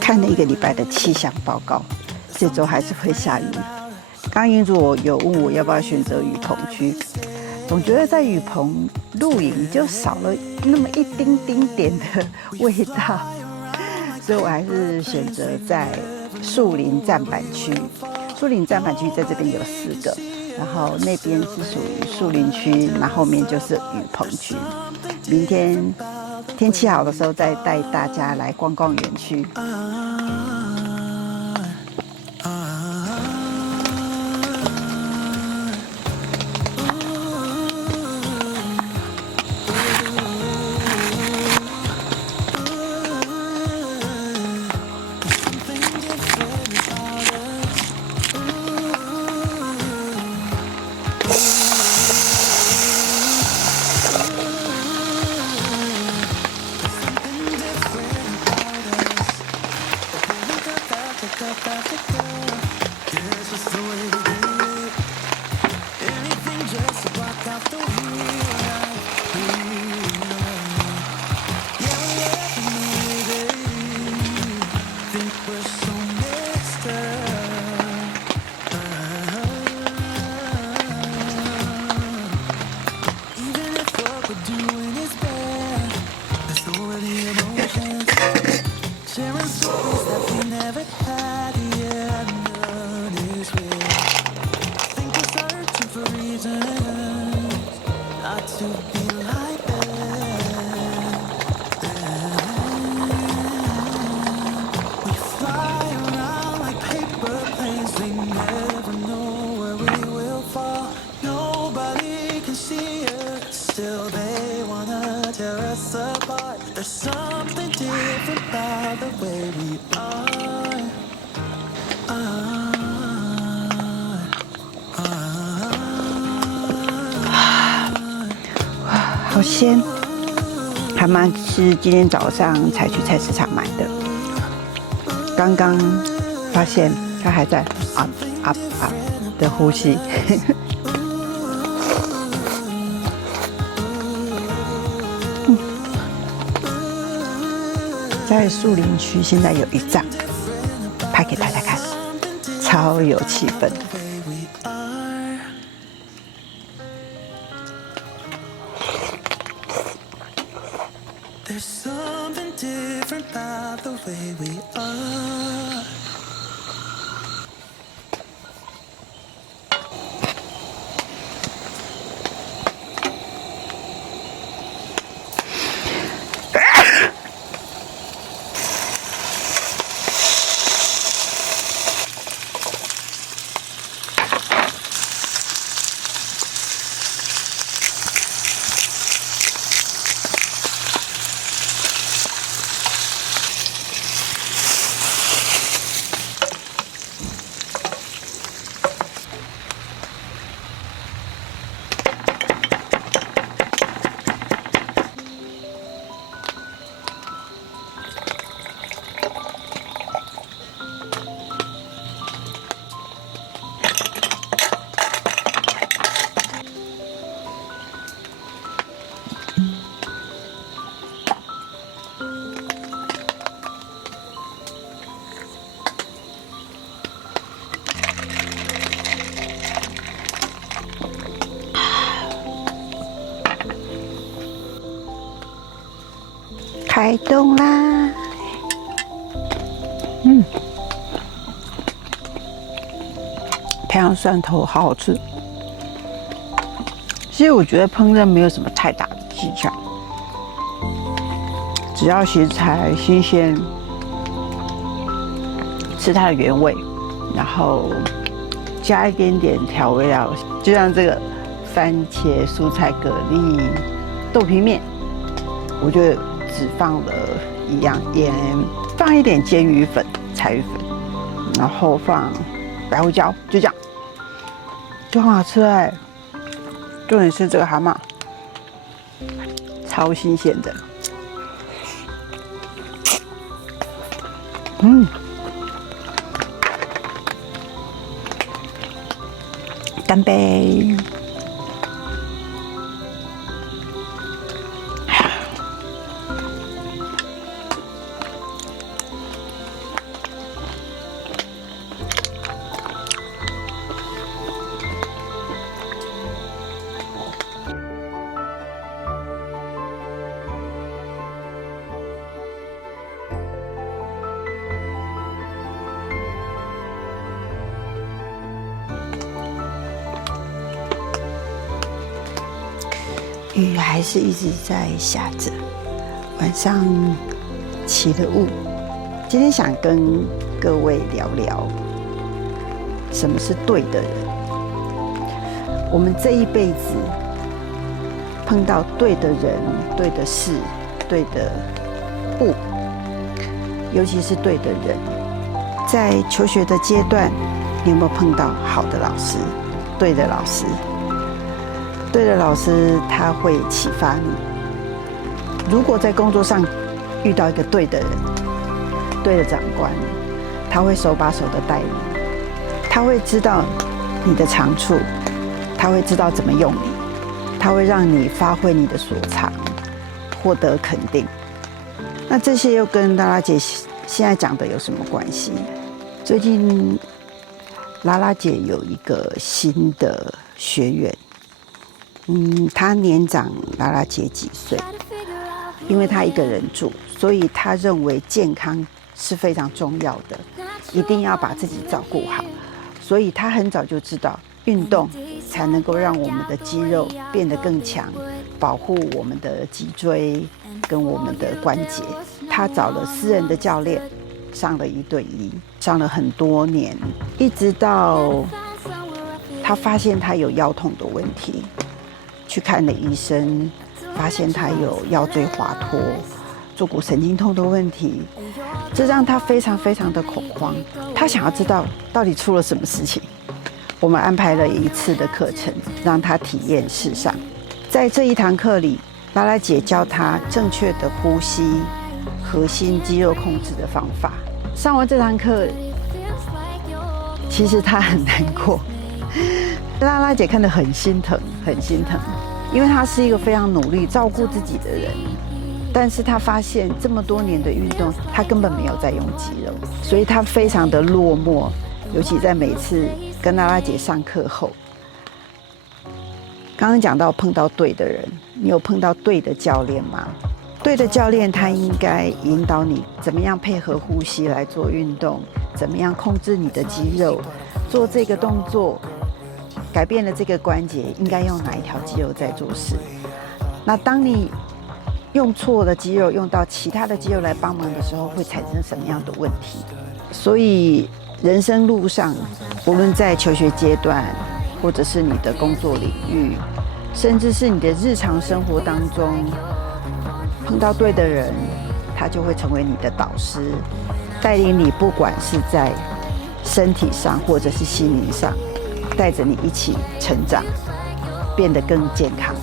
看了1个礼拜的气象报告，这周还是会下雨。刚营主我有问我要不要选择雨棚区，总觉得在雨棚露营就少了那么一丁丁点的味道，所以我还是选择在树林站板区。树林站板区在这边有4个，然后那边是属于树林区，那后面就是雨棚区。明天天气好的时候再带大家来逛逛园区。好鲜。还蛮是今天早上才去菜市场买的，刚刚发现它还在的呼吸。在树林区现在有一帐，拍给大家看，超有气氛。There's something different about the way we are. 开动啦！太阳蒜头好好吃。其实我觉得烹饪没有什么太大的技巧，只要食材新鲜，吃它的原味，然后加一点点调味料，就像这个番茄蔬菜蛤蜊豆皮面，我觉得只放了一样盐，放一点煎鱼粉、柴鱼粉，然后放白胡椒，就这样，就很好吃哎。重点是这个蛤蟆超新鲜的，干杯！雨还是一直在下着，晚上起了雾。今天想跟各位聊聊，什么是对的人。我们这一辈子碰到对的人、对的事、对的物，尤其是对的人。在求学的阶段，你有没有碰到好的老师、对的老师？对的老师，他会启发你。如果在工作上遇到一个对的人、对的长官，他会手把手的带你，他会知道你的长处，他会知道怎么用你，他会让你发挥你的所长，获得肯定。那这些又跟拉拉姐现在讲的有什么关系？最近拉拉姐有一个新的学员。他年长拉拉姐几岁，因为他一个人住，所以他认为健康是非常重要的，一定要把自己照顾好。所以他很早就知道，运动才能够让我们的肌肉变得更强，保护我们的脊椎跟我们的关节。他找了私人的教练，上了1对1，上了很多年，一直到他发现他有腰痛的问题。去看了医生，发现他有腰椎滑脱、坐骨神经痛的问题，这让他非常非常的恐慌。他想要知道到底出了什么事情。我们安排了1次的课程，让他体验试上。在这一堂课里，拉拉姐教他正确的呼吸、核心肌肉控制的方法。上完这堂课，其实他很难过。拉拉姐看得很心疼，很心疼，因为他是一个非常努力照顾自己的人，但是他发现这么多年的运动，他根本没有在用肌肉，所以他非常的落寞。尤其在每次跟拉拉姐上课后，刚刚讲到碰到对的人，你有碰到对的教练吗？对的教练，他应该引导你怎么样配合呼吸来做运动，怎么样控制你的肌肉，做这个动作，改变了这个关节，应该用哪一条肌肉在做事。那当你用错了肌肉，用到其他的肌肉来帮忙的时候，会产生什么样的问题？所以人生路上，无论在求学阶段，或者是你的工作领域，甚至是你的日常生活当中，碰到对的人，他就会成为你的导师，带领你，不管是在身体上或者是心灵上，带着你一起成长，变得更健康。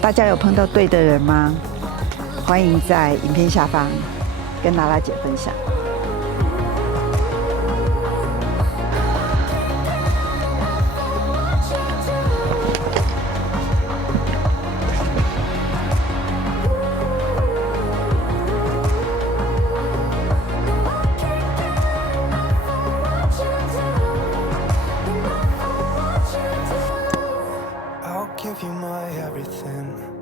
大家有碰到对的人吗？欢迎在影片下方跟拉拉姐分享。Give you my everything.